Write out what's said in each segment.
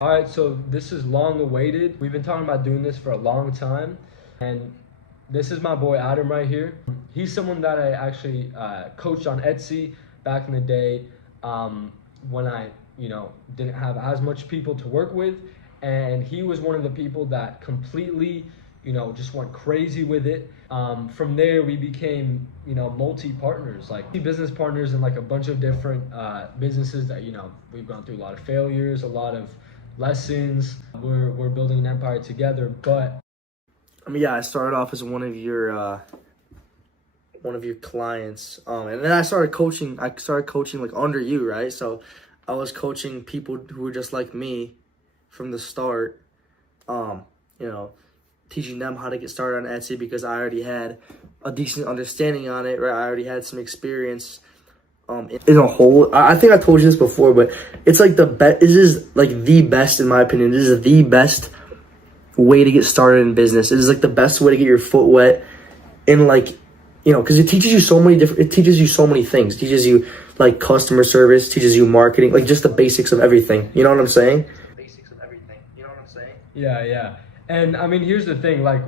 All right, so this is long awaited. We've been talking about doing this for a long time, and this is my boy Adam right here. He's someone that I actually coached on Etsy back in the day when I, didn't have as much people to work with, and he was one of the people that completely, just went crazy with it. From there, we became, multi-partners, like business partners in like a bunch of different businesses that, we've gone through a lot of failures, a lot of lessons. We're building an empire together. But I mean, yeah, I started off as one of your clients, and then I started coaching. I started coaching like under you, right? So I was coaching people who were just like me from the start. Um, you know, teaching them how to get started on Etsy because I already had a decent understanding on it, right? I already had some experience. In a whole, I think I told you this before, but it's like the best. This is like the best in my opinion. This is the best way to get started in business. It is like the best way to get your foot wet in like, because it teaches you so many different. It teaches you so many things. It teaches you like customer service, teaches you marketing, like just the basics of everything. You know what I'm saying? Basics of everything. You know what I'm saying? yeah, yeah. And I mean, here's the thing. Like,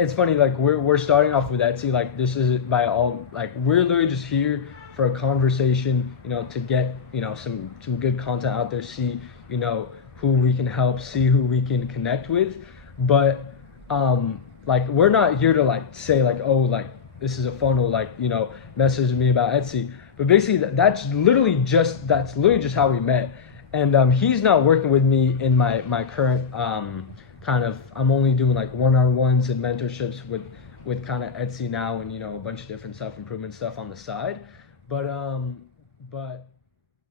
it's funny. Like, we're starting off with Etsy. Like, this is by all. Like, we're literally just here for a conversation. To get some good content out there. See who we can help. See who we can connect with. But like, we're not here to like say like, oh, like this is a funnel. Like, message me about Etsy. But basically, that's literally just how we met. And he's not working with me in my current kind of. I'm only doing like one-on-ones and mentorships with kind of Etsy now, and a bunch of different self-improvement stuff on the side. But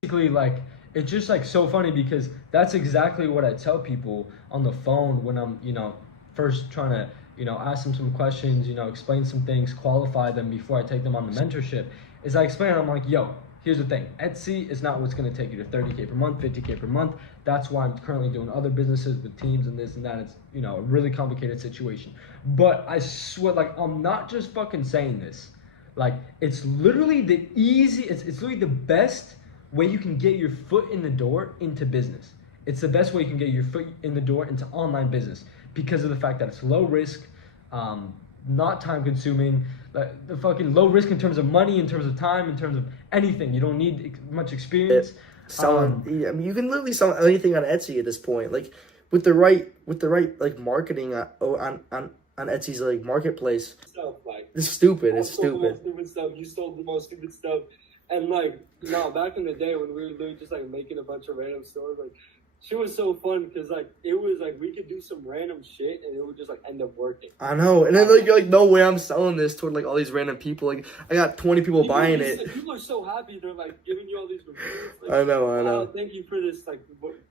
basically, like, it's just like so funny because that's exactly what I tell people on the phone when I'm first trying to ask them some questions, explain some things, qualify them before I take them on the mentorship. Is I explain, I'm like, yo, here's the thing. Etsy is not what's going to take you to 30K per month, 50K per month. That's why I'm currently doing other businesses with teams and this and that. It's, a really complicated situation. But I swear, like, I'm not just fucking saying this. Like, it's literally it's literally the best way you can get your foot in the door into business. It's the best way you can get your foot in the door into online business because of the fact that it's low risk, not time consuming, the fucking low risk in terms of money, in terms of time, in terms of anything. You don't need much experience. I mean, you can literally sell anything on Etsy at this point. Like with the right like marketing on Etsy's like marketplace. Stuff like It's stupid. I It's stole the stupid. most stupid stuff. You stole the most stupid stuff. And like, no, back in the day when we were literally just like making a bunch of random stores, like shit was so fun because like it was like we could do some random shit and it would just like end up working. I know. And then like you're like, no way I'm selling this toward like all these random people. Like I got 20 people buying it. People are so happy they're like giving you all these reviews. Like, I know. "Oh, thank you for this like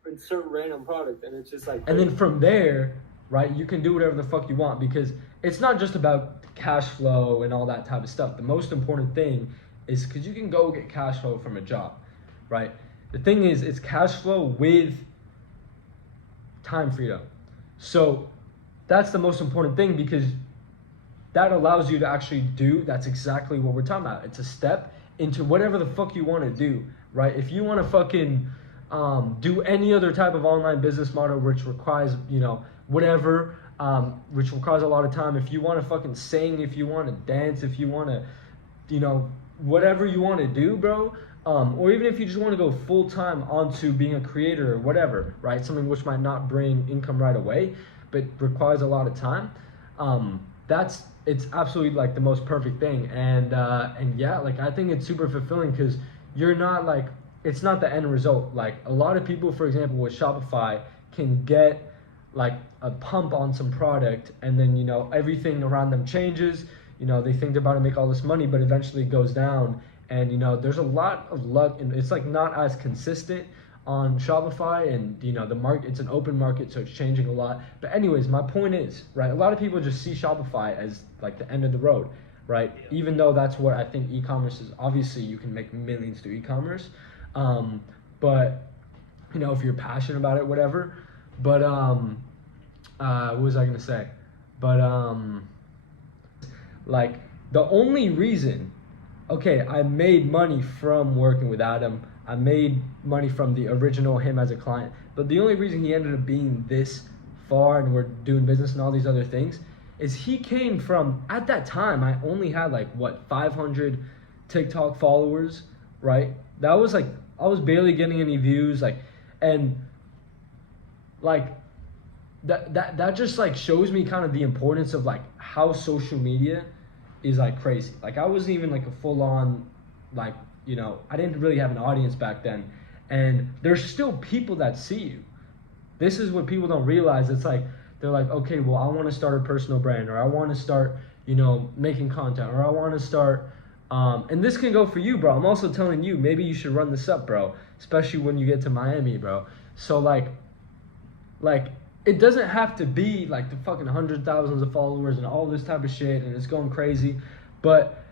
insert random product," and it's just like. And then from there, right, you can do whatever the fuck you want because it's not just about cash flow and all that type of stuff. The most important thing is because you can go get cash flow from a job, right? The thing is, it's cash flow with time freedom. So that's the most important thing because that allows you to actually do, that's exactly what we're talking about. It's a step into whatever the fuck you want to do, right? If you want to fucking do any other type of online business model which requires, whatever, which requires a lot of time. If you want to fucking sing, if you want to dance, if you want to, whatever you want to do, bro, or even if you just want to go full time onto being a creator or whatever, right? Something which might not bring income right away, but requires a lot of time. It's absolutely like the most perfect thing, and yeah, like I think it's super fulfilling because you're not like, it's not the end result. Like a lot of people, for example, with Shopify can get like a pump on some product and then everything around them changes. They think they're about to make all this money, but eventually it goes down. And there's a lot of luck, and it's like not as consistent on Shopify. And the market, it's an open market, so it's changing a lot. But anyways, my point is, right, a lot of people just see Shopify as like the end of the road, right? Yeah. Even though that's what I think e-commerce is. Obviously, you can make millions through e-commerce, but if you're passionate about it, whatever. But what was I gonna say? But like the only reason, okay, I made money from working with Adam. I made money from the original him as a client. But the only reason he ended up being this far and we're doing business and all these other things is he came from, at that time, I only had like, 500 TikTok followers, right? That was like, I was barely getting any views, like, and like, that just like shows me kind of the importance of like how social media is like crazy. Like, I wasn't even like a full on, like, you know, I didn't really have an audience back then, and there's still people that see you. This is what people don't realize. It's like, they're like, okay, well, I want to start a personal brand, or I want to start, you know, making content, or I want to start, and this can go for you, bro. I'm also telling you, maybe you should run this up, bro, especially when you get to Miami, bro. So like, it doesn't have to be like the fucking hundred thousands of followers and all this type of shit, and it's going crazy, but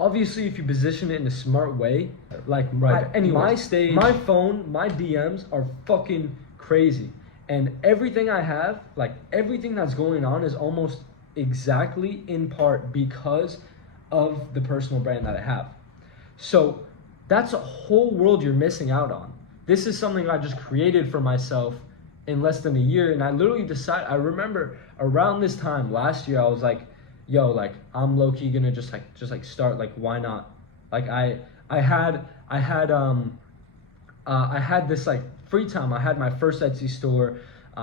obviously, if you position it in a smart way, like, right, anyways, my stage, my phone, my DMs are fucking crazy. And everything I have, like, everything that's going on is almost exactly in part because of the personal brand that I have. So that's a whole world you're missing out on. This is something I just created for myself in less than a year. And I literally decided, I remember around this time last year, I was like, yo, like, I'm low-key gonna just start, like, why not? Like, I had this like free time. I had my first Etsy store,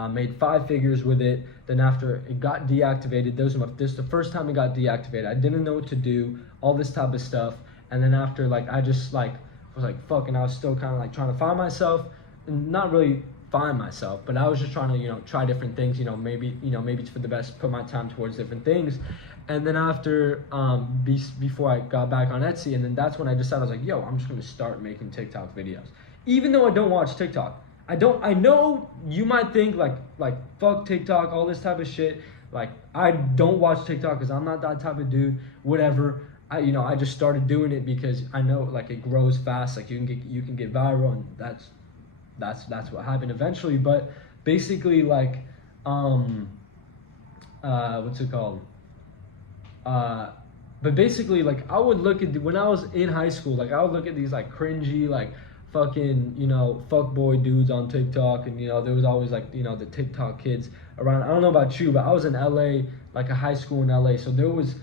made 5 figures with it. Then after it got deactivated, this is the first time it got deactivated. I didn't know what to do, all this type of stuff. And then after, like, I just like was like, fuck, and I was still kind of like trying to find myself, and not really find myself, but I was just trying to, you know, try different things, maybe it's for the best, put my time towards different things. And then after, before I got back on Etsy, and then that's when I decided, I was like, yo, I'm just gonna start making TikTok videos. Even though I don't watch TikTok. I know you might think like fuck TikTok, all this type of shit. Like, I don't watch TikTok because I'm not that type of dude, whatever. I just started doing it because I know, like, it grows fast, like you can get viral, and that's what happened eventually. But basically, like, what's it called? But basically, like, I would look at, when I was in high school, like, I would look at these, like, cringy, like, fucking, fuckboy dudes on TikTok, and, there was always, like, the TikTok kids around. I don't know about you, but I was in LA, like, a high school in LA, so there was,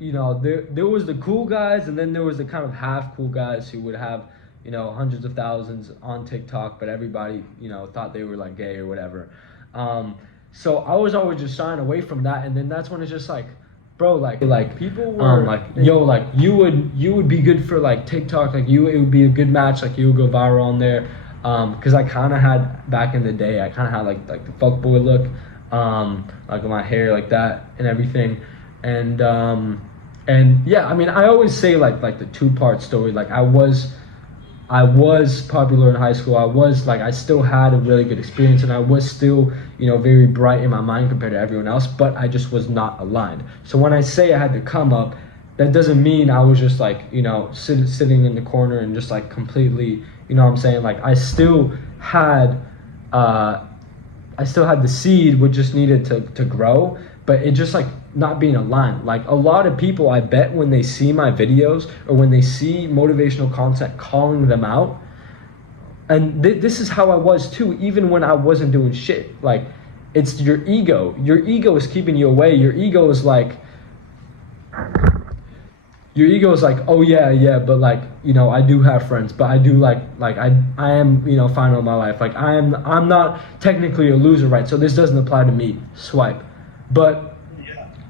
there was the cool guys, and then there was the kind of half cool guys who would have, hundreds of thousands on TikTok, but everybody, thought they were, like, gay or whatever. So I was always just shying away from that, and then that's when it's just like, bro, like people were like, yo, like, you would be good for, like, TikTok, like, it would be a good match, like, you would go viral on there, because I kind of had, back in the day, I kind of had like the fuckboy look, like, with my hair like that and everything, and yeah, I mean, I always say like the 2-part story, like, I was popular in high school. I still had a really good experience, and I was still, very bright in my mind compared to everyone else, but I just was not aligned. So when I say I had to come up, that doesn't mean I was just like, sitting in the corner and just like completely, what I'm saying? Like, I still had the seed, which just needed to grow, but it just like not being aligned. Like, a lot of people, I bet, when they see my videos or when they see motivational content calling them out, and this is how I was too, even when I wasn't doing shit. Like, it's your ego. Your ego is keeping you away. Your ego is like, oh yeah, but like, I do have friends, but I do like I am, fine with my life. Like, I'm not technically a loser, right? So this doesn't apply to me. Swipe. But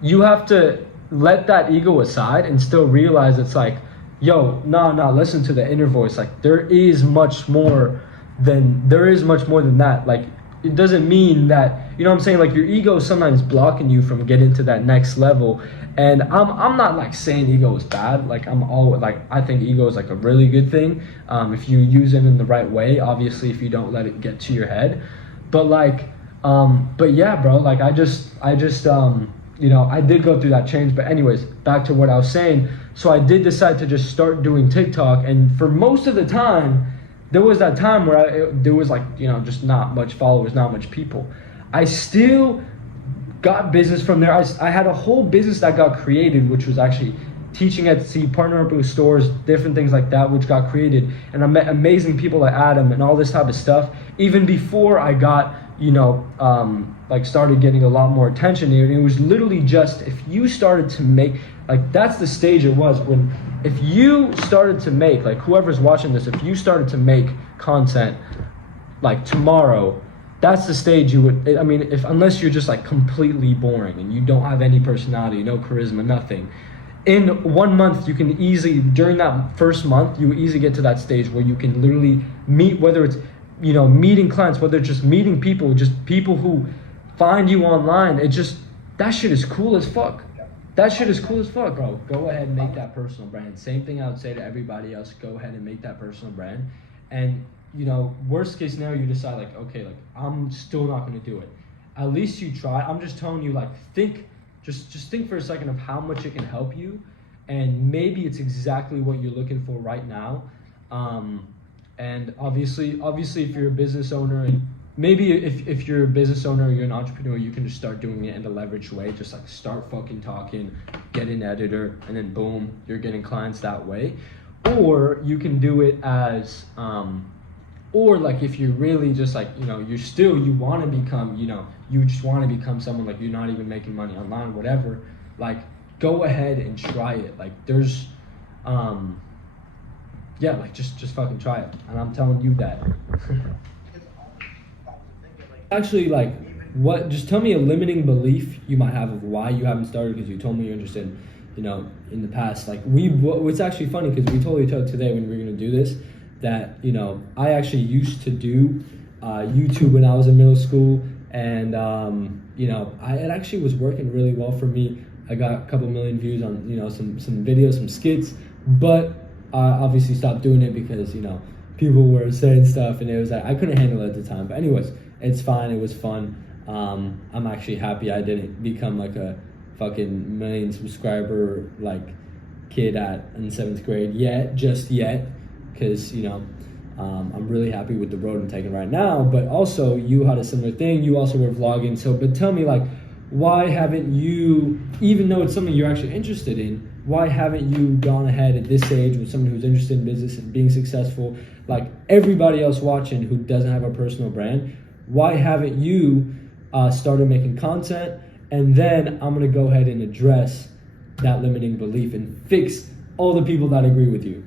you have to let that ego aside and still realize it's like, yo, no, listen to the inner voice. Like, there is much more than that. Like, it doesn't mean that, what I'm saying? Like, your ego is sometimes blocking you from getting to that next level. And I'm not like saying ego is bad. Like, I think ego is like a really good thing, if you use it in the right way. Obviously, if you don't let it get to your head. But like, but yeah, bro. Like, I just I did go through that change. But anyways, back to what I was saying. So I did decide to just start doing TikTok, and for most of the time, there was that time where there was like, just not much followers, not much people. I still got business from there. I had a whole business that got created, which was actually teaching Etsy, partnering up with stores, different things like that, which got created. And I met amazing people like Adam and all this type of stuff. Even before I got, like started getting a lot more attention here. And it was literally just, if you started to make, like that's the stage it was when, if you started to make, like whoever's watching this, if you started to make content like tomorrow, that's the stage you would, I mean, unless you're just like completely boring and you don't have any personality, no charisma, nothing. In 1 month, you can easily, during that first month, you easily get to that stage where you can literally meet, whether it's, meeting clients, whether it's just meeting people, just people who find you online. It just, that shit is cool as fuck. That shit is cool as fuck, bro. Go ahead and make that personal brand. Same thing I would say to everybody else. Go ahead and make that personal brand. And, worst case scenario, you decide like, okay, like I'm still not going to do it. At least you try. I'm just telling you, like, just think for a second of how much it can help you. And maybe it's exactly what you're looking for right now. And obviously, if you're a business owner, and maybe if you're a business owner or you're an entrepreneur, you can just start doing it in a leveraged way. Just like start fucking talking, get an editor, and then boom, you're getting clients that way. Or you can do it as, or like if you're really just like, you want to become, you just want to become someone like you're not even making money online, whatever, like go ahead and try it. Like there's, yeah, like just fucking try it. And I'm telling you that. Actually, like, just tell me a limiting belief you might have of why you haven't started, because you told me you're interested, in the past. Like, it's actually funny because we told each other today when we were going to do this that, I actually used to do YouTube when I was in middle school. And, it actually was working really well for me. I got a couple million views on, some videos, some skits. But I obviously stopped doing it because, people were saying stuff and it was like, I couldn't handle it at the time. But anyways, it's fine. It was fun. I'm actually happy I didn't become like a fucking million subscriber like kid in 7th grade just yet. Because, I'm really happy with the road I'm taking right now. But also you had a similar thing. You also were vlogging. But tell me, like, why haven't you, even though it's something you're actually interested in, why haven't you gone ahead at this age with someone who's interested in business and being successful, like everybody else watching who doesn't have a personal brand? Why haven't you started making content? And then I'm going to go ahead and address that limiting belief and fix all the people that agree with you.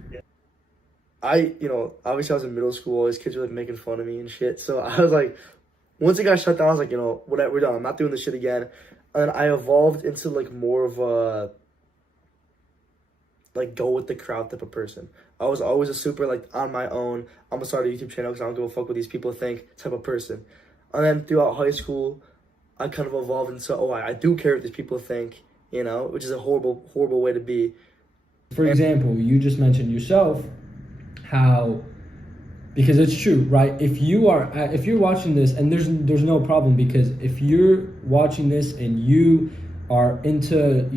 Obviously I was in middle school, all these kids were like making fun of me and shit. So I was like, once it got shut down, I was like, whatever, we're done. I'm not doing this shit again. And I evolved into like more of a, like, go with the crowd type of person. I was always a super, like, on my own, I'm gonna start a YouTube channel because I don't give a fuck what these people think type of person. And then throughout high school, I kind of evolved into, I do care what these people think, which is a horrible, horrible way to be. For example, you just mentioned yourself how, because it's true, right? If you're watching this, and there's no problem, because if you're watching this and you are into,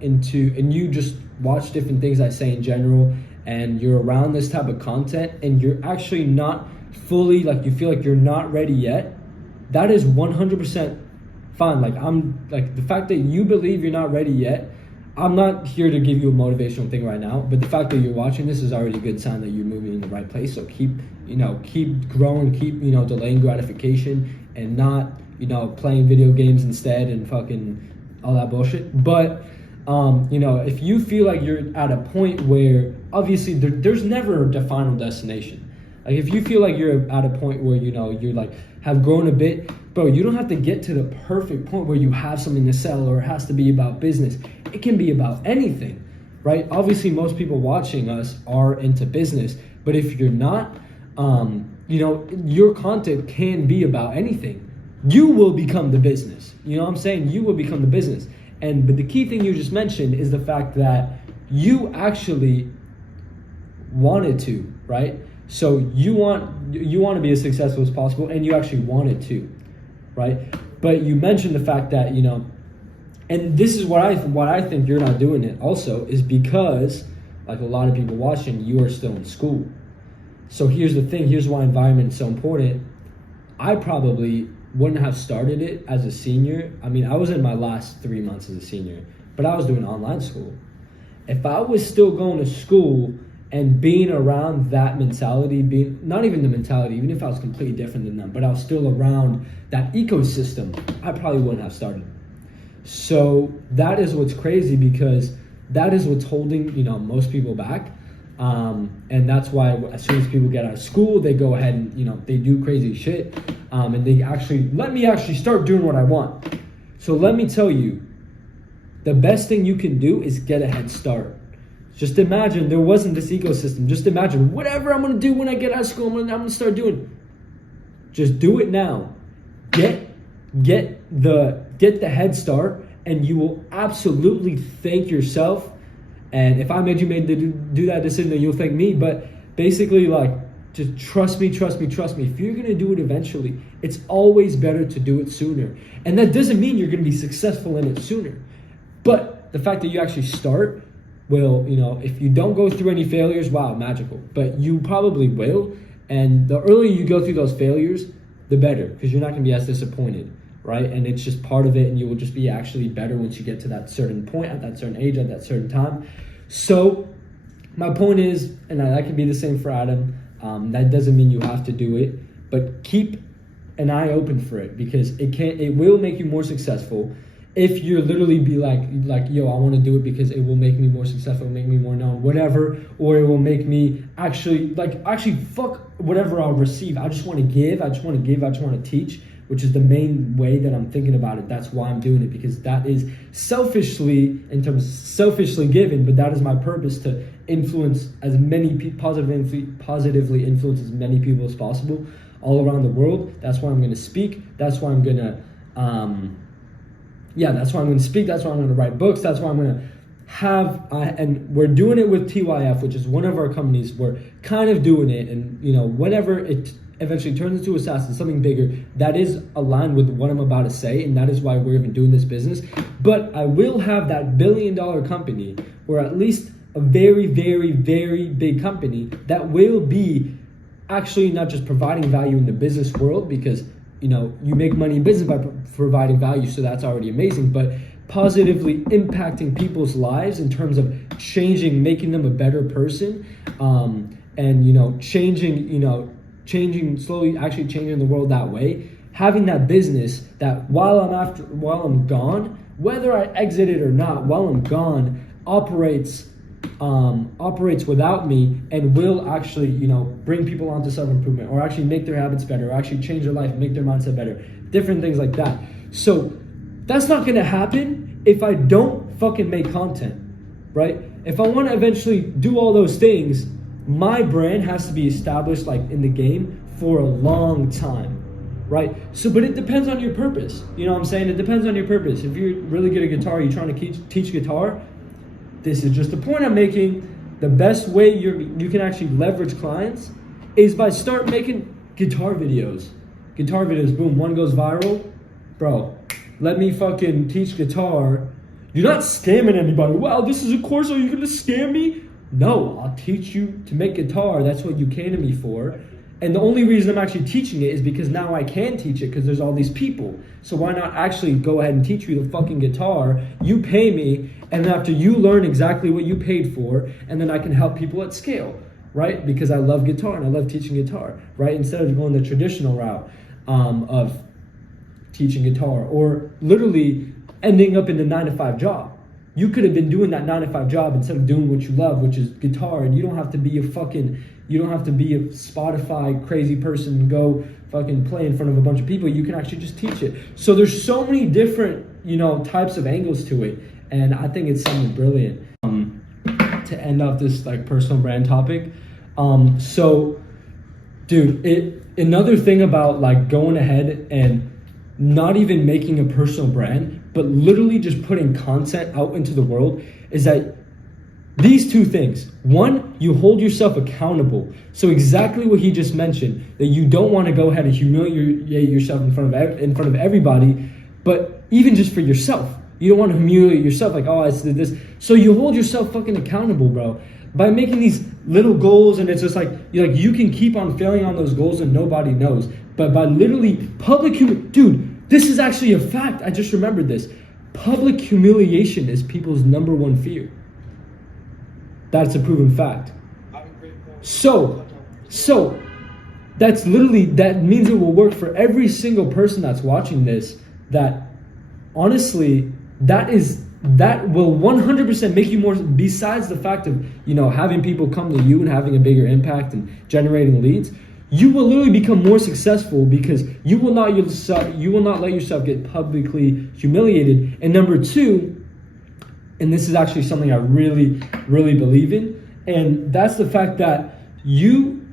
and you just watch different things I say in general, and you're around this type of content, and you're actually not fully, like, you feel like you're not ready yet, that is 100% fine. Like, I'm, like, the fact that you believe you're not ready yet, I'm not here to give you a motivational thing right now, but the fact that you're watching this is already a good sign that you're moving in the right place. So keep growing, keep, delaying gratification, and not, playing video games instead and fucking all that bullshit. But if you feel like you're at a point where, obviously there's never a final destination. Like, if you feel like you're at a point where, you're like, have grown a bit, bro, you don't have to get to the perfect point where you have something to sell or it has to be about business. It can be about anything, right? Obviously, most people watching us are into business, but if you're not, your content can be about anything. You will become the business. You know what I'm saying? You will become the business. But the key thing you just mentioned is the fact that you actually wanted to, right? So you want to be as successful as possible, and you actually wanted to, right? But you mentioned the fact that, and this is what I think you're not doing it also, is because, like a lot of people watching, you are still in school. So here's the thing, here's why environment is so important. I probably wouldn't have started it as a senior. I mean, I was in my last 3 months as a senior, but I was doing online school. if I was still going to school and being around that mentality, being not even the mentality, even if I was completely different than them, but I was still around that ecosystem, I probably wouldn't have started. So that is what's crazy, because that is what's holding, you know, most people back. And that's why as soon as people get out of school, they go ahead and, you know, they do crazy shit. And they actually, let me actually start doing what I want. So let me tell you, the best thing you can do is get a head start. Just imagine there wasn't this ecosystem. Just imagine whatever I'm going to do when I get out of school, I'm going to start doing. Just do it now. Get the head start, and you will absolutely thank yourself. And if I made you do that decision, then you'll thank me. But basically, like, just trust me. If you're going to do it eventually, it's always better to do it sooner. And that doesn't mean you're going to be successful in it sooner. But the fact that you actually start will, you know, if you don't go through any failures, wow, magical. But you probably will. And the earlier you go through those failures, the better, because you're not going to be as disappointed, right? And it's just part of it, and you will just be actually better once you get to that certain point, at that certain age, at that certain time. So my point is, and that can be the same for Adam, that doesn't mean you have to do it, but keep an eye open for it, because it will make you more successful. If you're literally be like, yo, I want to do it because it will make me more successful, make me more known, whatever, or it will make me actually fuck whatever I'll receive. I just want to give, I just want to teach, which is the main way that I'm thinking about it. That's why I'm doing it, because that is selfishly given, but that is my purpose, to influence as many positively influence as many people as possible all around the world. That's why I'm going to speak. That's why I'm going to that's why I'm going to speak. That's why I'm going to write books. That's why I'm going to have, and we're doing it with TYF, which is one of our companies. We're kind of doing it, and, you know, whenever it eventually turns into Assassin, something bigger, that is aligned with what I'm about to say, and that is why we're even doing this business. But I will have that $1 billion company, or at least a very, very, very big company that will be actually not just providing value in the business world, because, you know, you make money in business by providing value, so that's already amazing, but positively impacting people's lives in terms of making them a better person, and, you know, slowly actually changing the world that way. Having that business that while I'm gone, whether I exit it or not, while I'm gone, operates without me, and will actually, you know, bring people onto self-improvement, or actually make their habits better, or actually change their life, make their mindset better, different things like that. So that's not going to happen if I don't fucking make content, right? If I want to eventually do all those things, my brand has to be established, like, in the game for a long time, right? So, but it depends on your purpose. You know what I'm saying? It depends on your purpose. If you're really good at guitar, you're trying to teach guitar, this is just the point I'm making. The best way you can actually leverage clients is by start making guitar videos. Boom, one goes viral. Bro, let me fucking teach guitar. You're not scamming anybody. Wow, this is a course. Are you going to scam me? No, I'll teach you to make guitar. That's what you came to me for. And the only reason I'm actually teaching it is because now I can teach it, because there's all these people. So why not actually go ahead and teach you the fucking guitar? You pay me, and then after you learn exactly what you paid for, and then I can help people at scale, right? Because I love guitar and I love teaching guitar, right? Instead of going the traditional route of teaching guitar, or literally ending up in the 9-to-5 job. You could have been doing that 9-to-5 job instead of doing what you love, which is guitar. And you don't have to be a Spotify crazy person and go fucking play in front of a bunch of people. You can actually just teach it. So there's so many different, you know, types of angles to it. And I think it's something brilliant. To end off this, like, personal brand topic. So, dude, another thing about, like, going ahead and not even making a personal brand, but literally just putting content out into the world, is that these two things. One, you hold yourself accountable. So exactly what he just mentioned, that you don't want to go ahead and humiliate yourself in front of everybody, but even just for yourself. You don't want to humiliate yourself, like, oh, I did this. So you hold yourself fucking accountable, bro, by making these little goals, and it's just like you can keep on failing on those goals and nobody knows. But by literally dude, this is actually a fact. I just remembered this. Public humiliation is people's number one fear. That's a proven fact. So that's literally, that means it will work for every single person that's watching this. That honestly, that will 100% make you more, besides the fact of, you know, having people come to you and having a bigger impact and generating leads. You will literally become more successful because you will not let yourself get publicly humiliated. And number two, and this is actually something I really, really believe in, and that's the fact that you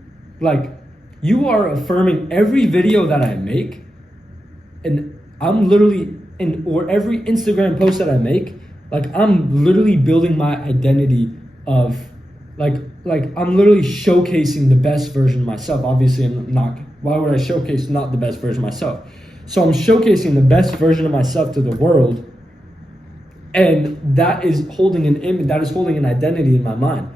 are affirming every video that I make, and I'm literally, or every Instagram post that I make, like I'm literally building my identity of like I'm literally showcasing the best version of myself. Obviously, I'm not. Why would I showcase not the best version of myself? So I'm showcasing the best version of myself to the world, and that is holding an image. That is holding an identity in my mind.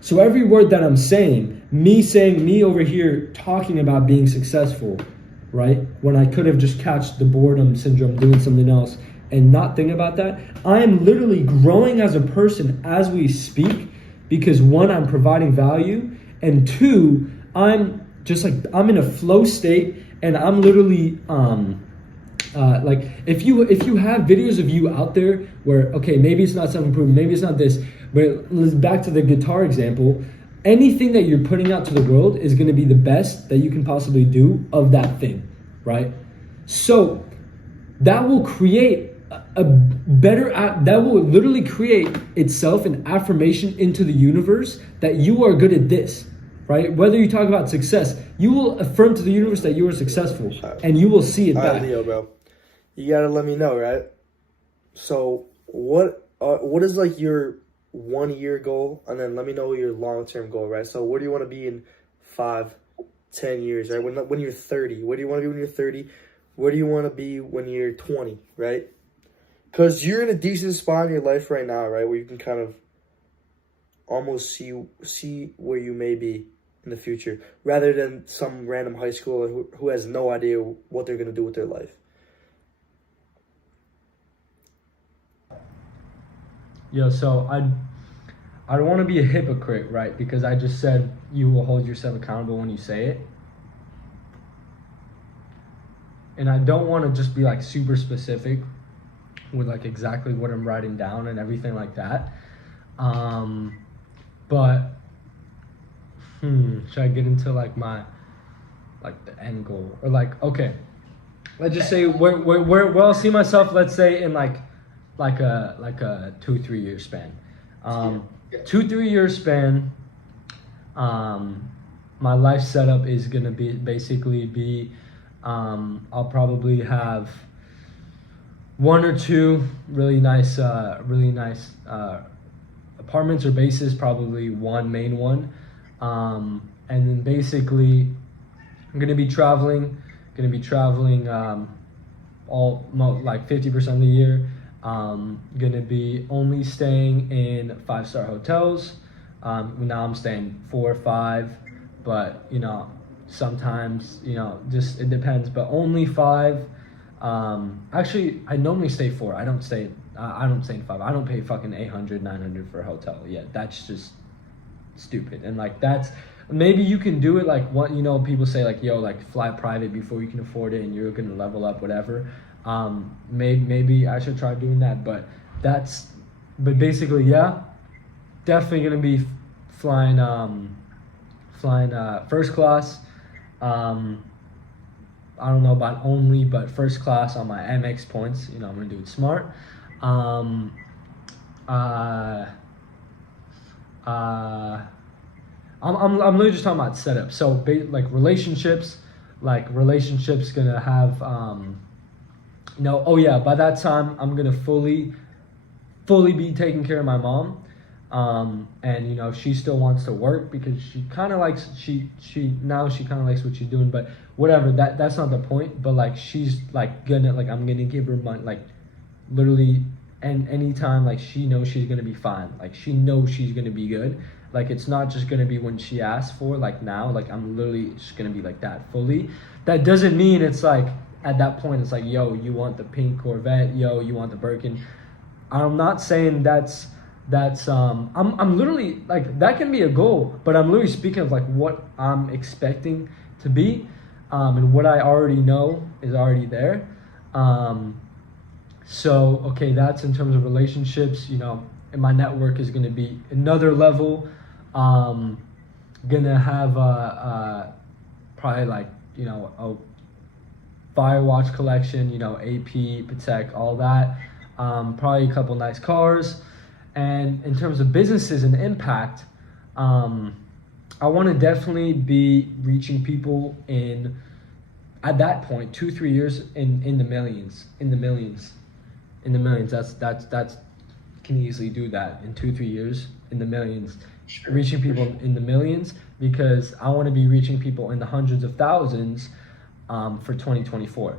So every word that I'm saying, me over here talking about being successful, right? When I could have just catched the boredom syndrome doing something else and not think about that, I am literally growing as a person as we speak. Because one, I'm providing value, and two, I'm in a flow state, and I'm literally like if you have videos of you out there where, okay, maybe it's not self-improvement, maybe it's not this, but let's back to the guitar example. Anything that you're putting out to the world is going to be the best that you can possibly do of that thing, right? So that will create that will literally create itself an affirmation into the universe that you are good at this, right? Whether you talk about success, you will affirm to the universe that you are successful, and you will see it back. All right, Leo, bro, you gotta let me know, right? So what is like your 1 year goal, and then let me know your long-term goal, right? So where do you want to be in 5-10 years, right? When you're 30, where do you want to be when you're 30? Where do you want to be when you're 20, right? Because you're in a decent spot in your life right now, right? Where you can kind of almost see where you may be in the future, rather than some random high schooler who has no idea what they're going to do with their life. Yo, so I don't want to be a hypocrite, right? Because I just said you will hold yourself accountable when you say it. And I don't want to just be like super specific with like exactly what I'm writing down and everything like that. But should I get into like my the end goal, or like, okay, let's just say where I'll see myself, let's say in like a 2-3 year span. 2-3 year span. My life setup is gonna be I'll probably have 1 or 2 really nice apartments or bases, probably one main one, and then basically I'm gonna be traveling all like 50% of the year. Gonna be only staying in 5-star hotels. Now I'm staying 4 or 5, but you know, sometimes, you know, just it depends, but only 5. Actually, I normally stay 4. I don't stay in 5. I don't pay fucking $800-900 for a hotel. Yeah, that's just stupid. And like, that's, maybe you can do it like, what, you know, people say like, yo, like fly private before you can afford it and you're gonna level up, whatever. Maybe I should try doing that, but basically, yeah, definitely gonna be flying first class. I don't know about only, but first class on my MX points. You know, I'm gonna do it smart. I'm literally just talking about setup. So relationships gonna have oh yeah, by that time I'm gonna fully be taking care of my mom. And you know, she still wants to work because she kind of likes she kind of likes what she's doing, but whatever, that's not the point. But like, she's like gonna, like, I'm gonna give her money, like literally, and anytime, like, she knows she's gonna be fine, like she knows she's gonna be good. Like, it's not just gonna be when she asks for, like now, like I'm literally just gonna be like that fully. That doesn't mean it's like at that point it's like, yo, you want the pink Corvette, yo, you want the Birkin. I'm not saying that's that's I'm literally like, that can be a goal, but I'm literally speaking of like what I'm expecting to be, and what I already know is already there. So okay, that's in terms of relationships, and my network is gonna be another level. Gonna have probably like, a Firewatch collection, AP, Patek, all that. Probably a couple nice cars. And in terms of businesses and impact, I want to definitely be reaching people at that point, 2-3 years in the millions. That's can easily do that in 2-3 years in the millions. Sure, Reaching people sure. in the millions, because I want to be reaching people in the hundreds of thousands for 2024.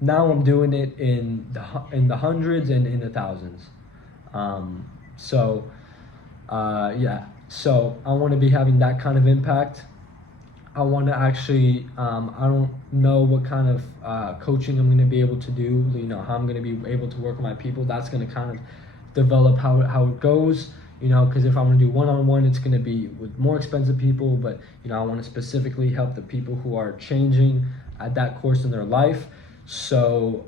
Now I'm doing it in the hundreds and in the thousands. So I want to be having that kind of impact. I want to actually, I don't know what kind of coaching I'm going to be able to do, how I'm going to be able to work with my people. That's going to kind of develop how it goes, because if I'm going to do one-on-one, it's going to be with more expensive people, but, I want to specifically help the people who are changing at that course in their life. So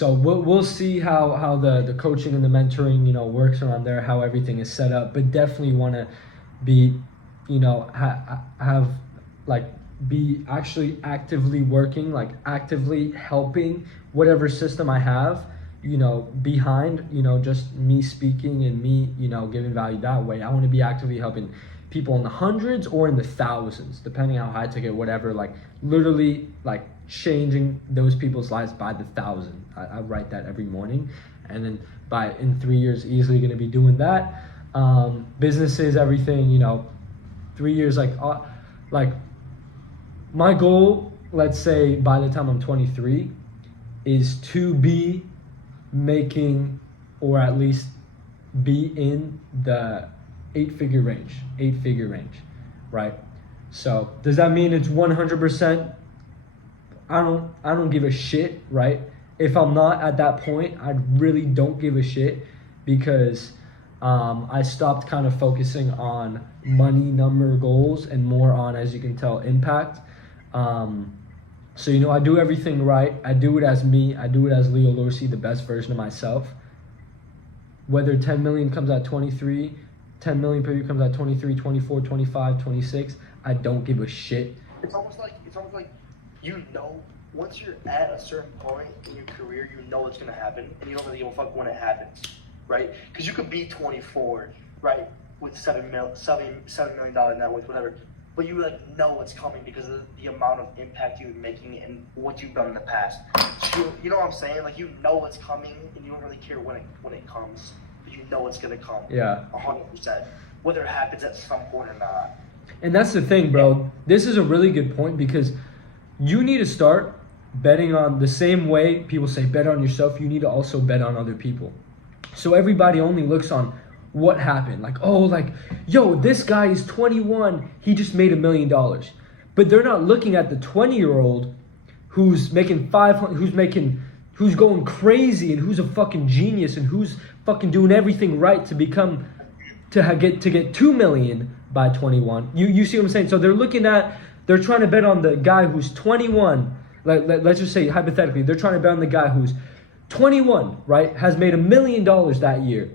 we'll see how the coaching and the mentoring, works around there, how everything is set up, but definitely want to be, be actually actively working, like actively helping whatever system I have, behind, just me speaking and me, giving value that way. I want to be actively helping people in the hundreds or in the thousands, depending on how high ticket, whatever, like literally like changing those people's lives by the thousand. I write that every morning, and then in 3 years, easily going to be doing that. Businesses, everything, 3 years, like my goal, let's say by the time I'm 23, is to be making, or at least be in the 8-figure range, right? So does that mean it's 100%? I don't give a shit, right? If I'm not at that point, I really don't give a shit, because I stopped kind of focusing on money number goals and more on, as you can tell, impact. So I do everything right. I do it as me. I do it as LEOXLORCY, the best version of myself. Whether 10 million comes at 23, 10 million per year comes at 23, 24, 25, 26, I don't give a shit. It's almost like once you're at a certain point in your career, it's gonna happen, and you don't really give a fuck when it happens, right? Because you could be 24, right, with $7 million net worth, whatever, but you know it's coming because of the amount of impact you're making and what you've done in the past. So you know what I'm saying? Like, it's coming, and you don't really care when it comes, but it's gonna come. Yeah. 100%, whether it happens at some point or not. And that's the thing, bro. This is a really good point, because you need to start betting on the same way people say bet on yourself. You need to also bet on other people. So everybody only looks on what happened. Like, yo, this guy is 21. He just made $1 million. But they're not looking at the 20-year-old who's making 500, who's going crazy, and who's a fucking genius, and who's fucking doing everything right to get 2 million by 21. You see what I'm saying? So they're trying to bet on the guy who's 21. Let's just say hypothetically, they're trying to bet on the guy who's 21, right? Has made $1 million that year.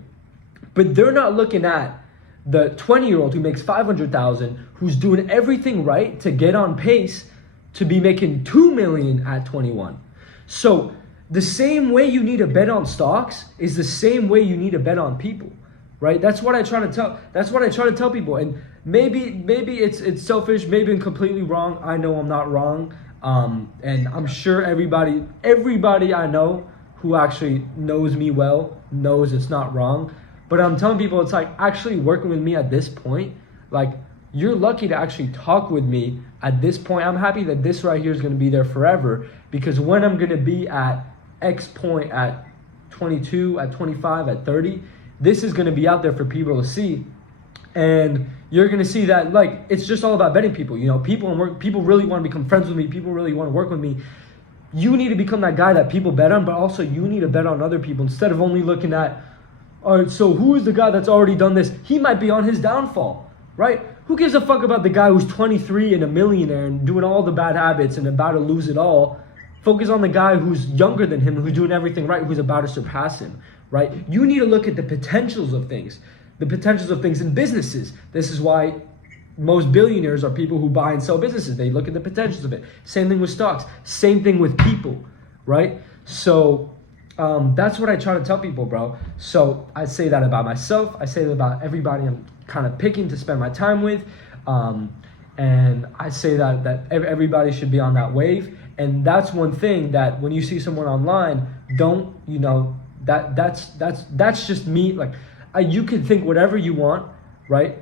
But they're not looking at the 20-year-old who makes 500,000, who's doing everything right to get on pace to be making 2 million at 21. So the same way you need to bet on stocks is the same way you need to bet on people, right? That's what I try to tell people. And maybe it's selfish, maybe I'm completely wrong. I know I'm not wrong. And I'm sure everybody I know who actually knows me well knows it's not wrong. But I'm telling people, it's like actually working with me at this point, like you're lucky to actually talk with me at this point. I'm happy that this right here is going to be there forever, because when I'm going to be at X point at 22, at 25, at 30, this is going to be out there for people to see. And you're going to see that, like, it's just all about betting people. People really want to become friends with me. People really want to work with me. you need to become that guy that people bet on, but also you need to bet on other people instead of only looking at, all right, so who is the guy that's already done this? He might be on his downfall, right? Who gives a fuck about the guy who's 23 and a millionaire and doing all the bad habits and about to lose it all? Focus on the guy who's younger than him, who's doing everything right, who's about to surpass him, right? You need to look at the potentials of things in businesses. This is why most billionaires are people who buy and sell businesses. They look at the potentials of it. Same thing with stocks. Same thing with people, right? So that's what I try to tell people, bro. So I say that about myself. I say that about everybody I'm kind of picking to spend my time with. And I say that everybody should be on that wave. And that's one thing that when you see someone online, don't, you know, that's just me. Like, you can think whatever you want, right?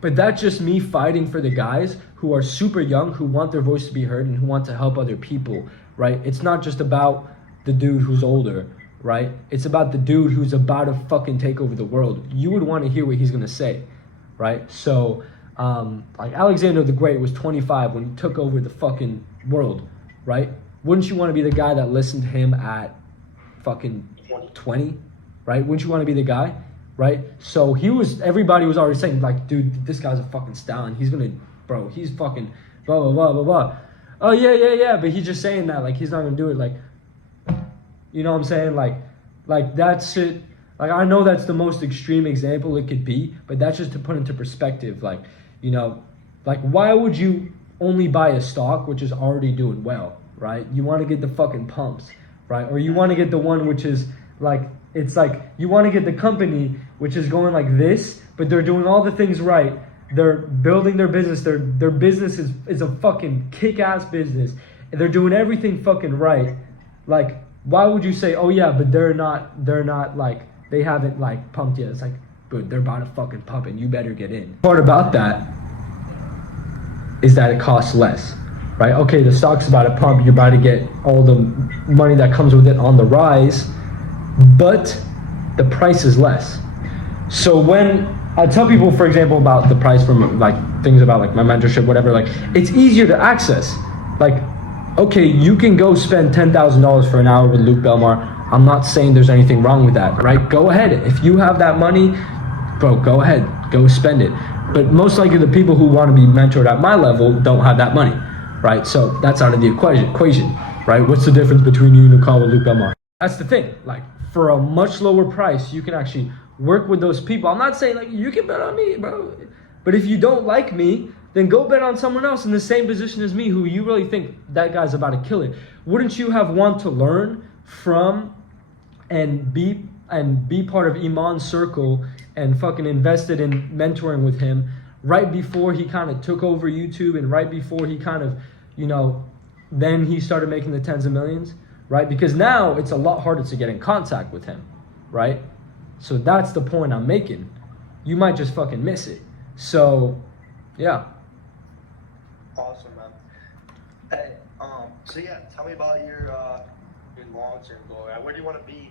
But that's just me fighting for the guys who are super young, who want their voice to be heard and who want to help other people, right? It's not just about the dude who's older, right? It's about the dude who's about to fucking take over the world. You would want to hear what he's going to say, right? So, like Alexander the Great was 25 when he took over the fucking world, right? Wouldn't you want to be the guy that listened to him at fucking 20, right? Wouldn't you want to be the guy, right? So everybody was already saying, like, dude, this guy's a fucking stallion. He's gonna, bro, he's fucking blah, blah, blah, blah, blah. Oh, yeah, but he's just saying that, like, he's not gonna do it, like, you know what I'm saying? Like that's it. Like, I know that's the most extreme example it could be, but that's just to put into perspective, like, you know, like, why would you only buy a stock which is already doing well, right? You want to get the fucking pumps, right? Or you want to get the one which is like, it's like you want to get the company which is going like this, but they're doing all the things right. They're building their business. Their business is a fucking kick-ass business. And they're doing everything fucking right. Like, why would you say, oh yeah, but they're not like, they haven't like pumped yet? It's like, good, they're about to fucking pump and you better get in. The part about that is that it costs less, right? Okay, the stock's about to pump, you're about to get all the money that comes with it on the rise, but the price is less. So when I tell people, for example, about the price from like things about like my mentorship, whatever, like it's easier to access. Like, okay, you can go spend $10,000 for an hour with Luke Belmar. I'm not saying there's anything wrong with that, right? Go ahead. If you have that money, bro, go ahead, go spend it. But most likely the people who want to be mentored at my level don't have that money, right? So that's out of the equation, right? What's the difference between you and a call with Luke Belmar? That's the thing. Like, for a much lower price, you can actually work with those people. I'm not saying like you can bet on me, bro. But if you don't like me, then go bet on someone else in the same position as me who you really think that guy's about to kill it. Wouldn't you have want to learn from and be part of Iman's circle and fucking invested in mentoring with him right before he kind of took over YouTube and right before he kind of, you know, then he started making the tens of millions, right? Because now it's a lot harder to get in contact with him, right? So that's the point I'm making. You might just fucking miss it. So, yeah. Awesome, man. Hey, so yeah, tell me about your long-term goal. Right? Where do you want to be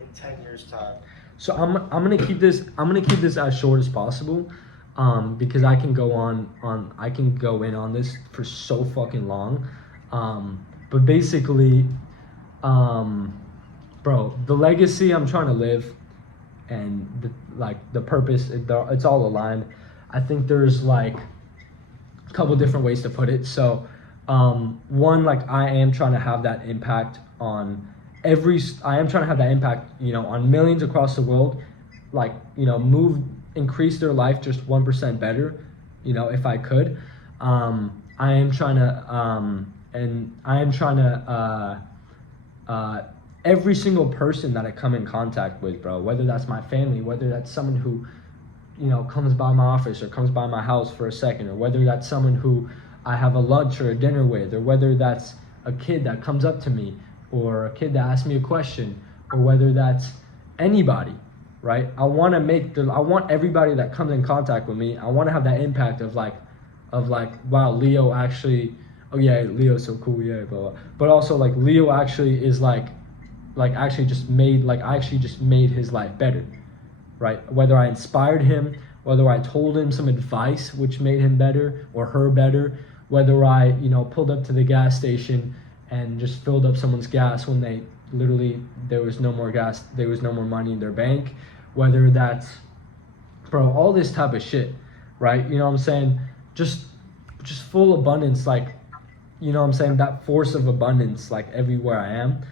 in 10 years' time? So I'm gonna keep this as short as possible, because I can go in on this for so fucking long, but basically, bro, the legacy I'm trying to live, and the purpose, it's all aligned. I think there's like a couple different ways to put it. So, one, like I am trying to have that impact on you know, on millions across the world, like, you know, increase their life just 1% better, you know, if I could. I am trying to, every single person that I come in contact with, bro, whether that's my family, whether that's someone who, you know, comes by my office or comes by my house for a second, or whether that's someone who I have a lunch or a dinner with, or whether that's a kid that comes up to me, or a kid that asks me a question, or whether that's anybody, right? I want everybody that comes in contact with me, I want to have that impact of like, wow, Leo actually, oh yeah, Leo's so cool, yeah, blah, blah. But also like Leo actually is I actually just made his life better, right? Whether I inspired him, whether I told him some advice which made him better or her better, whether I, you know, pulled up to the gas station, and just filled up someone's gas when they literally, there was no more gas, there was no more money in their bank. Whether that's, bro, all this type of shit, right? You know what I'm saying? Just full abundance, like, you know what I'm saying? That force of abundance, like, everywhere I am.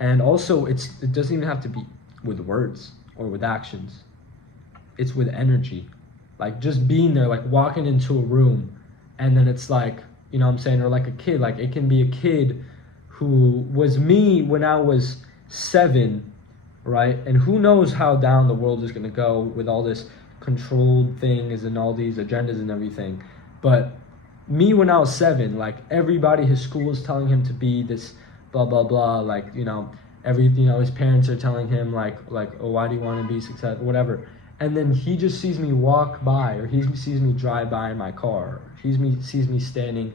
And also, it doesn't even have to be with words or with actions. It's with energy. Like, just being there, like, walking into a room, and then it's like, you know what I'm saying? Or like a kid, like, it can be a kid who was me when I was 7, right? And who knows how down the world is going to go with all this controlled things and all these agendas and everything. But me when I was 7, like, everybody, his school is telling him to be this blah blah blah, like, you know, his parents are telling him like oh, why do you want to be successful, whatever. And then he just sees me walk by, or he sees me drive by in my car, or sees me standing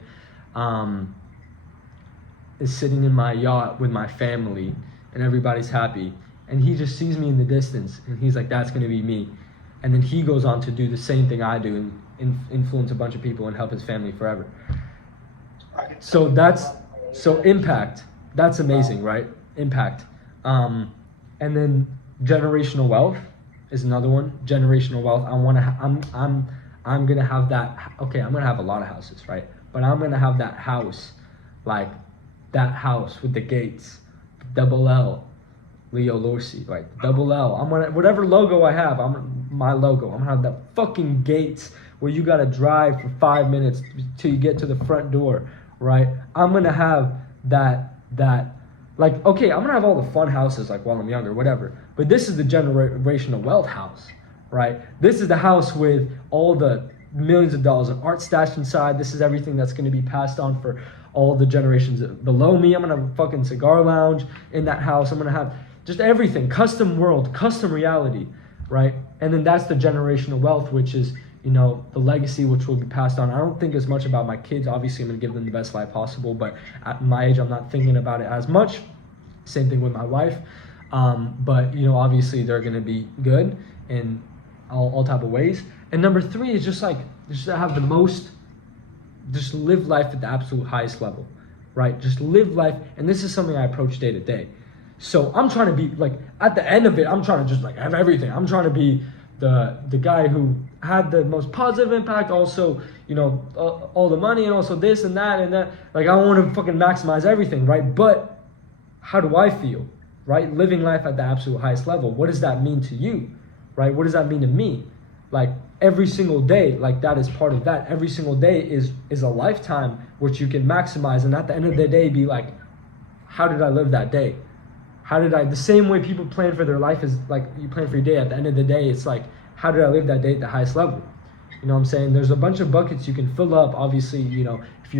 is sitting in my yacht with my family, and everybody's happy, and he just sees me in the distance, and he's like, that's going to be me. And then he goes on to do the same thing I do and influence a bunch of people and help his family forever. So impact. That's amazing, right? Impact. And then generational wealth is another one. Generational wealth. I'm gonna have that. Okay, I'm gonna have a lot of houses, right? But I'm gonna have that house, like that house with the gates, double L, LEOXLORCY, right? Double L. I'm gonna, whatever logo I have, my logo. I'm gonna have that fucking gates where you gotta drive for 5 minutes till you get to the front door, right? I'm gonna have that, like, okay, I'm gonna have all the fun houses, like, while I'm younger, whatever. But this is the generational wealth house, right? This is the house with all the millions of dollars of art stashed inside. This is everything that's gonna be passed on for all the generations below me. I'm gonna have a fucking cigar lounge in that house. I'm gonna have just everything, custom world, custom reality, right? And then that's the generational wealth, which is, you know, the legacy which will be passed on. I don't think as much about my kids. Obviously, I'm going to give them the best life possible, but at my age, I'm not thinking about it as much. Same thing with my wife. But, you know, obviously, they're going to be good in all type of ways. And number 3 is just to have the most, just live life at the absolute highest level, right? Just live life. And this is something I approach day to day. So I'm trying to be, like, at the end of it, I'm trying to just, like, have everything. I'm trying to be the guy who had the most positive impact, also, you know, all the money, and also this and that and that. Like, I want to fucking maximize everything, right? But how do I feel, right? Living life at the absolute highest level. What does that mean to you, right? What does that mean to me? Like, every single day, like, that is part of that. Every single day is a lifetime which you can maximize, and at the end of the day, be like, how did I live that day? How did I, the same way people plan for their life is like you plan for your day. At the end of the day, it's like, how did I live that day at the highest level? You know what I'm saying? There's a bunch of buckets you can fill up. Obviously, you know, if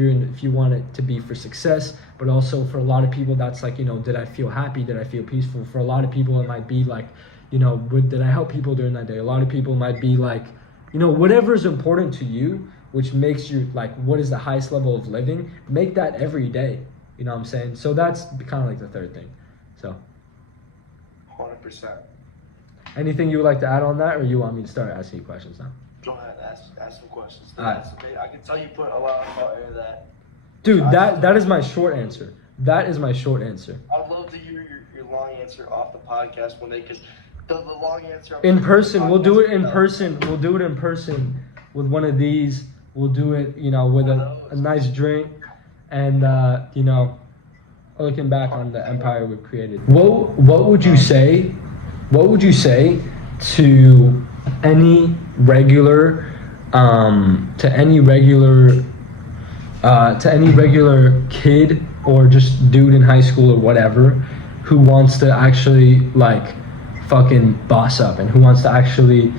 you want it to be for success, but also for a lot of people, that's like, you know, did I feel happy? Did I feel peaceful? For a lot of people, it might be like, you know, did I help people during that day? A lot of people might be like, you know, whatever is important to you, which makes you like, what is the highest level of living? Make that every day. You know what I'm saying? So that's kind of like the third thing. So 100%. Anything you would like to add on that, or you want me to start asking you questions now? Go ahead, ask some questions. Alright. I can tell you put a lot of thought into that. Dude, that is my short answer. That is my short answer. I'd love to hear your long answer off the podcast when because the long answer in person. We'll do it in person. We'll do it in person with one of these. We'll do it, you know, with a nice drink, and you know, looking back on the empire we've created. What would you say? What would you say to any regular kid or just dude in high school or whatever who wants to actually like fucking boss up and who wants to actually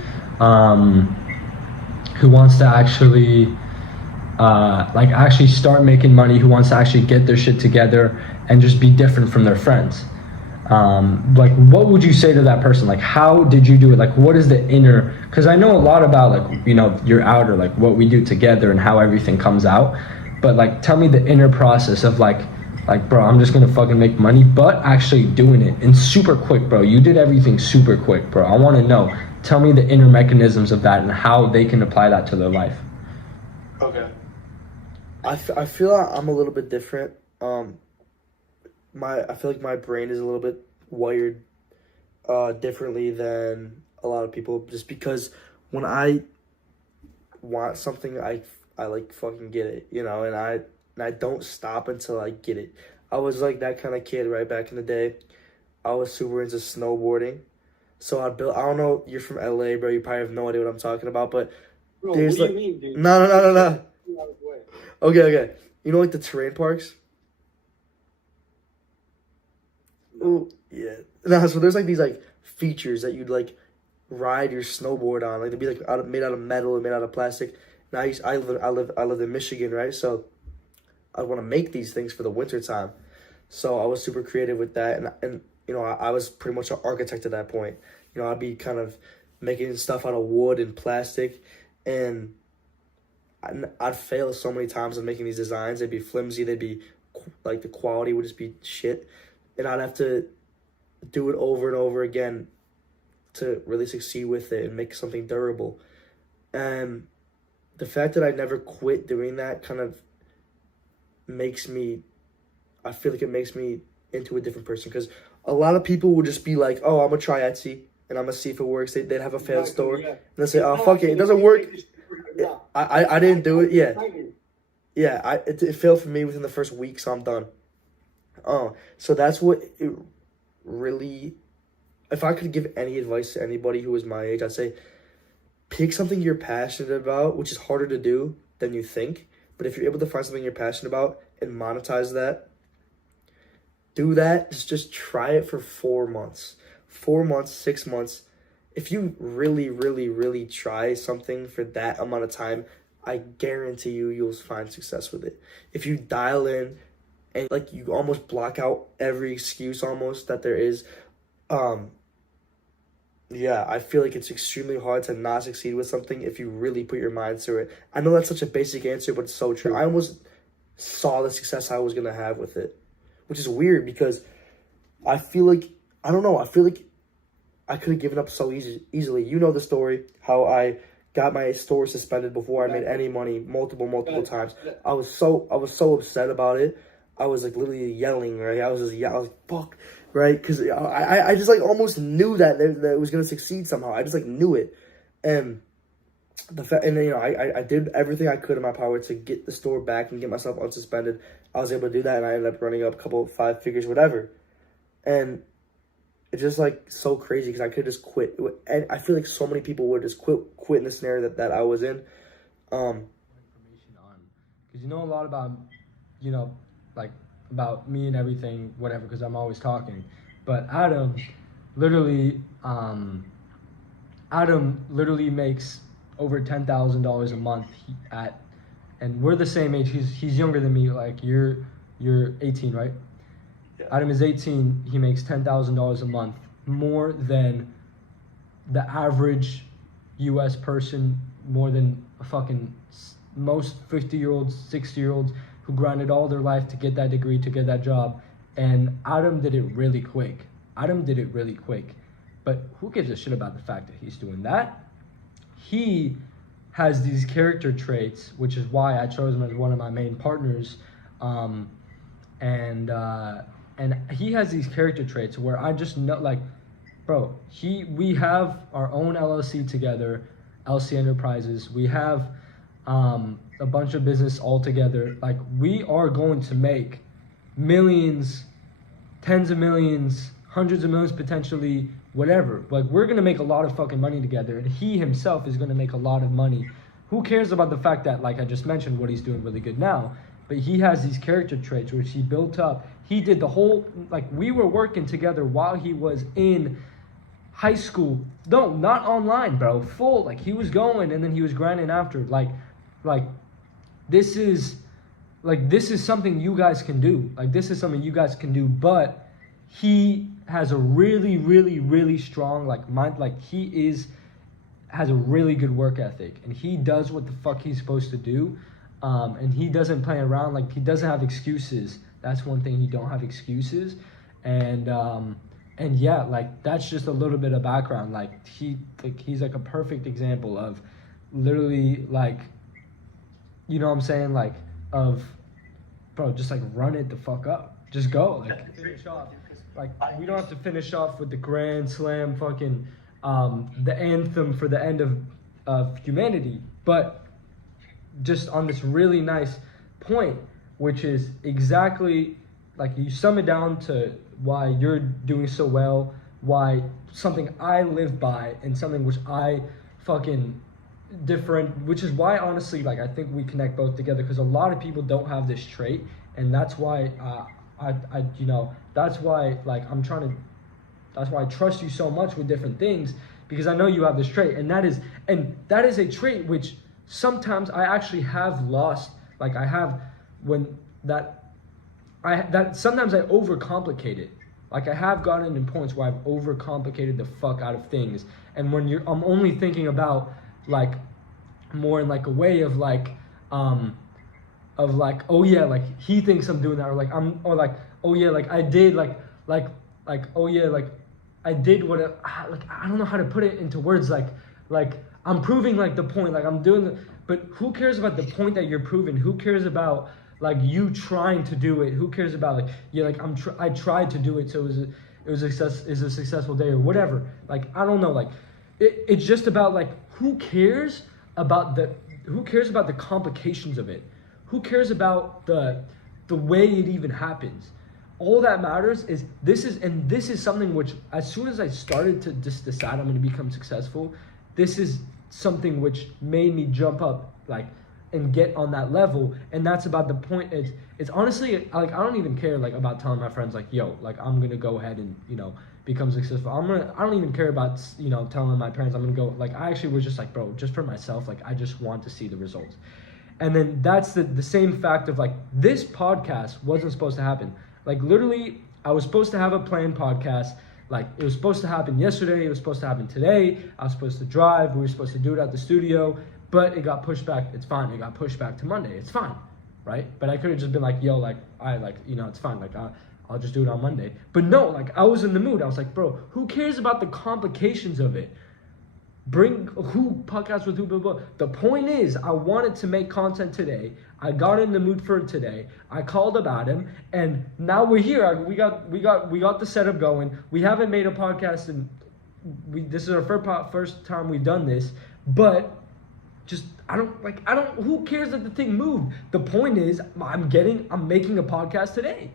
like actually start making money, who wants to actually get their shit together and just be different from their friends? Like, what would you say to that person? Like, how did you do it? Like, what is the inner, because I know a lot about, like, you know, your outer, like what we do together and how everything comes out, but like, tell me the inner process of like, bro, I'm just gonna fucking make money, but actually doing it and super quick, bro. You did everything super quick, bro. I want to know, tell me the inner mechanisms of that and how they can apply that to their life. Okay. I feel like I'm a little bit different. I feel like my brain is a little bit wired differently than a lot of people, just because when I want something, I like fucking get it, you know, and I don't stop until I get it. I was like that kind of kid right back in the day. I was super into snowboarding. So I built, I don't know, you're from LA, bro. You probably have no idea what I'm talking about, but Bro, there's what like, do you mean, dude? no. 2 hours away. Okay. You know, like the terrain parks? Oh, yeah. No, so there's like these like features that you'd like ride your snowboard on. Like they'd be like made out of metal and made out of plastic. And I live in Michigan, right? So I want to make these things for the winter time. So I was super creative with that, and you know, I was pretty much an architect at that point. You know, I'd be kind of making stuff out of wood and plastic, and I'd fail so many times on making these designs. They'd be flimsy. They'd be like the quality would just be shit, and I'd have to do it over and over again to really succeed with it and make something durable. And the fact that I never quit doing that kind of makes me, I feel like it makes me into a different person, because a lot of people will just be like, oh, I'm gonna try Etsy and I'm gonna see if it works. They'd have a failed store, Yeah. and they'll say, oh, fuck it doesn't work. I didn't do it. Yeah, it failed for me within the first week, so I'm done. Oh, so that's what it really, if I could give any advice to anybody who was my age, I'd say pick something you're passionate about, which is harder to do than you think. But if you're able to find something you're passionate about and monetize that, do that. Just try it for 4 months. 4 months, 6 months. If you really, really, really try something for that amount of time, I guarantee you'll find success with it. If you dial in and like you almost block out every excuse almost that there is, yeah, I feel like it's extremely hard to not succeed with something if you really put your mind to it. I know that's such a basic answer, but it's so true. I almost saw the success I was going to have with it, which is weird because I feel like, I don't know, I feel like I could have given up so easily. You know the story, how I got my store suspended before I made any money multiple times. I was so upset about it. I was like literally yelling, right? I was like, fuck, right? Because I just like almost knew that it was gonna succeed somehow. I just like knew it, and you know, I did everything I could in my power to get the store back and get myself unsuspended. I was able to do that, and I ended up running up a couple 5 figures, whatever. And it's just like so crazy because I could just quit, and I feel like so many people would just quit in the scenario that I was in. Information on, because you know a lot about, you know, like about me and everything, whatever, because I'm always talking. But Adam literally makes over $10,000 a month and we're the same age. He's younger than me. Like you're 18, right? Yeah. Adam is 18. He makes $10,000 a month, more than the average U.S. person, more than a fucking most 50-year-olds, 60-year-olds who grinded all their life to get that degree, to get that job. And Adam did it really quick. But who gives a shit about the fact that he's doing that? He has these character traits, which is why I chose him as one of my main partners. And he has these character traits where I just know, like, bro, we have our own LLC together, LC Enterprises. We have a bunch of business all together. Like, we are going to make millions, tens of millions, hundreds of millions potentially, whatever. Like, we're going to make a lot of fucking money together, and he himself is going to make a lot of money. Who cares about the fact that, like I just mentioned, what he's doing really good now? But he has these character traits which he built up. He did the whole, like, we were working together while he was in high school. No, not online, bro. Full, like, he was going and then he was grinding after. Like this is something you guys can do. Like, this is something you guys can do. But he has a really, really, really strong, like, mind. Like, has a really good work ethic, and he does what the fuck he's supposed to do. And he doesn't play around. Like, he doesn't have excuses. That's one thing, he don't have excuses. And yeah, like, that's just a little bit of background. Like, he's like a perfect example of literally, like, you know what I'm saying? Like, of, bro, just like run it the fuck up. Just go. Like finish off. Like we don't have to finish off with the Grand Slam fucking the anthem for the end of humanity, but just on this really nice point, which is exactly like you sum it down to why you're doing so well, why something I live by, and something which I fucking different, which is why honestly, like I think we connect both together, because a lot of people don't have this trait, and that's why I you know, that's why like that's why I trust you so much with different things, because I know you have this trait, and that is a trait which sometimes I actually have lost. Like I have sometimes I overcomplicate it. Like I have gotten in points where I've overcomplicated the fuck out of things, and when I'm only thinking about like more in like a way of like oh yeah, like he thinks I'm doing that, or like oh yeah, like I did like oh yeah, like I did what like I don't know how to put it into words, like I'm proving like the point, like I'm doing but who cares about the point that you're proving? Who cares about like you trying to do it? Who cares about like yeah, like I tried to do it, so it was a successful day or whatever. Like I don't know, like it's just about like who cares about the complications of it? Who cares about the way it even happens? All that matters is this is something which, as soon as I started to just decide I'm going to become successful, this is something which made me jump up like and get on that level. And that's about the point. It's honestly like I don't even care like about telling my friends like, yo, like I'm gonna go ahead and, you know, become successful. I don't even care about, you know, telling my parents I'm gonna go. Like I actually was just like, bro, just for myself, like I just want to see the results. And then that's the same fact of like this podcast wasn't supposed to happen. Like literally I was supposed to have a planned podcast. Like it was supposed to happen yesterday, it was supposed to happen today, I was supposed to drive, we were supposed to do it at the studio, but it got pushed back. It's fine. It got pushed back to Monday. It's fine, right? But I could have just been like, yo, like I like, you know, it's fine. Like I'll just do it on Monday. But no, like I was in the mood. I was like, bro, who cares about the complications of it? Bring who podcast with who, blah, blah. The point is, I wanted to make content today. I got in the mood for it today. I called about him, and now we're here. We got the setup going. We haven't made a podcast, and this is our first time we've done this. But just who cares that the thing moved? The point is, I'm making a podcast today.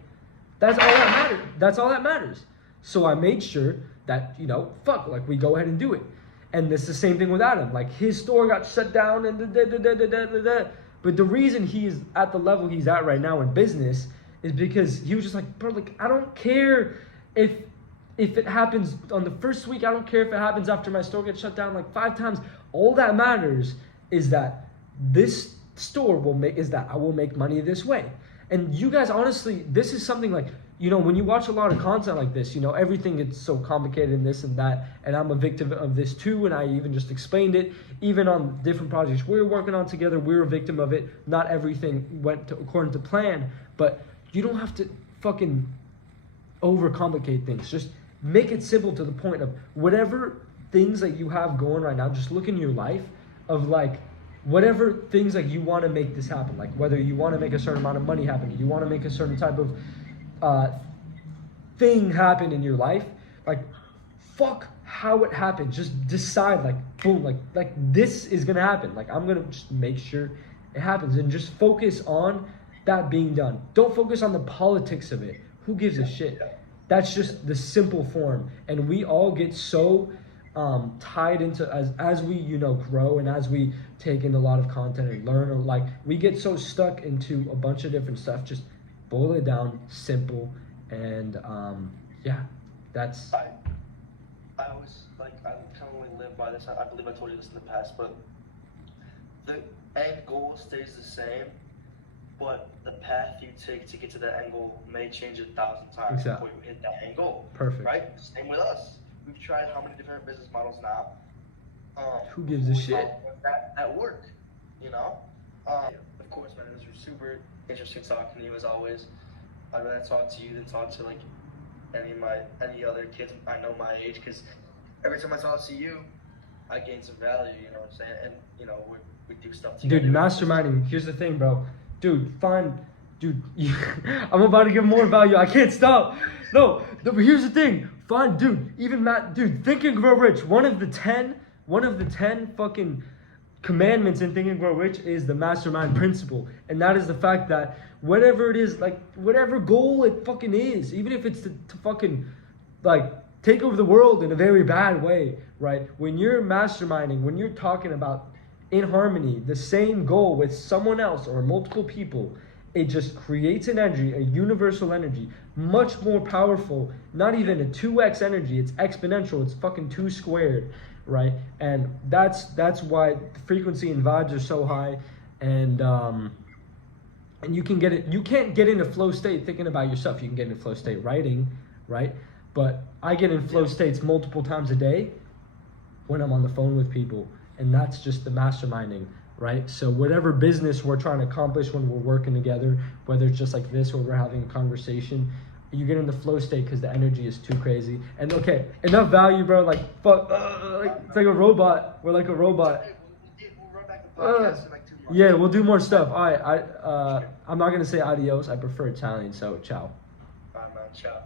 That's all that matters. That's all that matters. So I made sure that, you know, like we go ahead and do it. And it's the same thing with Adam. Like his store got shut down and But the reason he's at the level he's at right now in business is because he was just like, bro, like I don't care if it happens on the first week. I don't care if it happens after my store gets shut down like 5 times. All that matters is that this store I will make money this way. And you guys, honestly, this is something like, you know, when you watch a lot of content like this, you know, everything gets so complicated and this and that, and I'm a victim of this too, and I even just explained it. Even on different projects we're working on together, we're a victim of it. Not everything went according to plan, but you don't have to fucking overcomplicate things. Just make it simple to the point of whatever things that you have going right now, just look in your life of like, whatever things like you want to make this happen, like whether you want to make a certain amount of money happen, you want to make a certain type of thing happen in your life, like fuck how it happens, just decide like boom, like this is gonna happen, like I'm gonna just make sure it happens, and just focus on that being done. Don't focus on the politics of it. Who gives a shit? That's just the simple form. And we all get so tied into as we, you know, grow, and as we take in a lot of content and learn, or like we get so stuck into a bunch of different stuff. Just boil it down, simple, and yeah, that's. I always like I kind of only live by this. I believe I told you this in the past, but the end goal stays the same, but the path you take to get to that end goal may change 1,000 times before you hit that end goal. Perfect. Right? Same with us. We've tried how many different business models now. Who gives a shit? That work, you know? Of course, man, it was super interesting talking to you as always. I'd rather talk to you than talk to like any other kids I know my age, because every time I talk to you, I gain some value, you know what I'm saying? And, you know, we do stuff together. Dude, masterminding, here's the thing, bro. dude, I'm about to give more value. I can't stop. No, but here's the thing. Fine, dude. Even Matt, dude. Think and Grow Rich. One of the 10 fucking commandments in Think and Grow Rich is the mastermind principle, and that is the fact that whatever it is, like whatever goal it fucking is, even if it's to fucking like take over the world in a very bad way, right? When you're masterminding, when you're talking about in harmony the same goal with someone else or multiple people, it just creates an energy, a universal energy, much more powerful. Not even a 2x energy, it's exponential. It's fucking 2 squared, right? And that's why the frequency and vibes are so high, and you can get it. You can't get into flow state thinking about yourself. You can get into flow state writing, right? But I get in flow states multiple times a day when I'm on the phone with people, and that's just the masterminding, right? So whatever business we're trying to accomplish when we're working together, whether it's just like this or we're having a conversation, you get in the flow state because the energy is too crazy. And okay, enough value, bro. Like fuck, it's like a robot. We're like a robot. We'll run back the podcast in like 2 months. Yeah, we'll do more stuff. All right, I'm not gonna say adios. I prefer Italian, so ciao. Bye, man. Ciao.